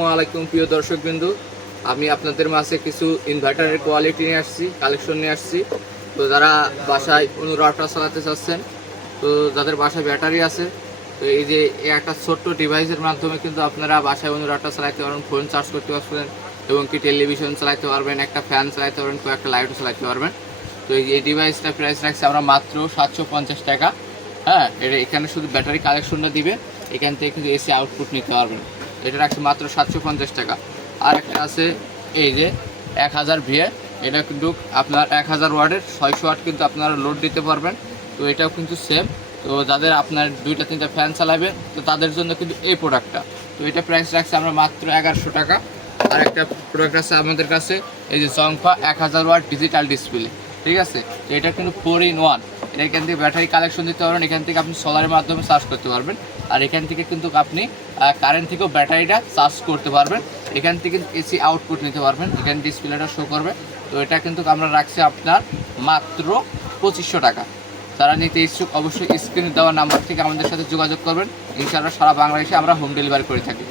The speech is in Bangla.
আসসালামাইকুম প্রিয় দর্শকবৃন্দ, আমি আপনাদের মাঝে কিছু ইনভার্টারের কোয়ালিটি নিয়ে আসছি, কালেকশন নিয়ে আসছি। তো যারা বাসায় অনুরাগটা চালাতে চাচ্ছেন, তো যাদের বাসায় ব্যাটারি আছে, তো এই যে একটা ছোট্ট ডিভাইসের মাধ্যমে কিন্তু আপনারা বাসায় অনুরাগটা চালাতে পারবেন, ফোন চার্জ করতে পারবেন এবং কি টেলিভিশন চালাতে পারবেন, একটা ফ্যান চালাতে পারবেন, কয়েকটা লাইটও চালাতে পারবেন। তো এই ডিভাইসটা প্রাইস রাখছি আমরা মাত্র 750 টাকা। হ্যাঁ, এখানে শুধু ব্যাটারি কালেকশনটা দিবে, এখান থেকে কিন্তু এসি আউটপুট নিতে পারবেন। এটা রাখছি মাত্র 750 টাকা। আর একটা আছে এই যে 1000 ভিএ, এটা কিন্তু আপনার 1000 ওয়াটের 600 ওয়াট কিন্তু আপনারা লোড দিতে পারবেন। তো এটাও কিন্তু সেম। তো যাদের আপনার 2-3টা ফ্যান চালাবেন, তো তাদের জন্য কিন্তু এই প্রোডাক্টটা। তো এটা প্রাইস রাখছি আমরা মাত্র 1100 টাকা। আর একটা প্রোডাক্ট আছে আমাদের কাছে, এই যে জংফা 1000 ওয়াট ডিজিটাল ডিসপ্লে, ঠিক আছে। তো এটা কিন্তু 4-in-1। এখান থেকে ব্যাটারি কালেকশন দিতে পারবেন, এখান থেকে আপনি সোলারের মাধ্যমে চার্জ করতে পারবেন, আর এখান থেকে কিন্তু আপনি কারেন্ট থেকেও ব্যাটারিটা চার্জ করতে পারবেন। এখান থেকে এসি আউটপুট নিতে পারবেন, এখানে ডিসপ্লেটা শো করবে। তো এটা কিন্তু আমরা রাখছি আপনার মাত্র 2500 টাকা। যারা নিতে ইচ্ছুক অবশ্যই স্ক্রিনে দেওয়া নাম্বার থেকে আমাদের সাথে যোগাযোগ করবেন। ইনশাআল্লাহ সারা বাংলাদেশে আমরা হোম ডেলিভারি করে থাকি।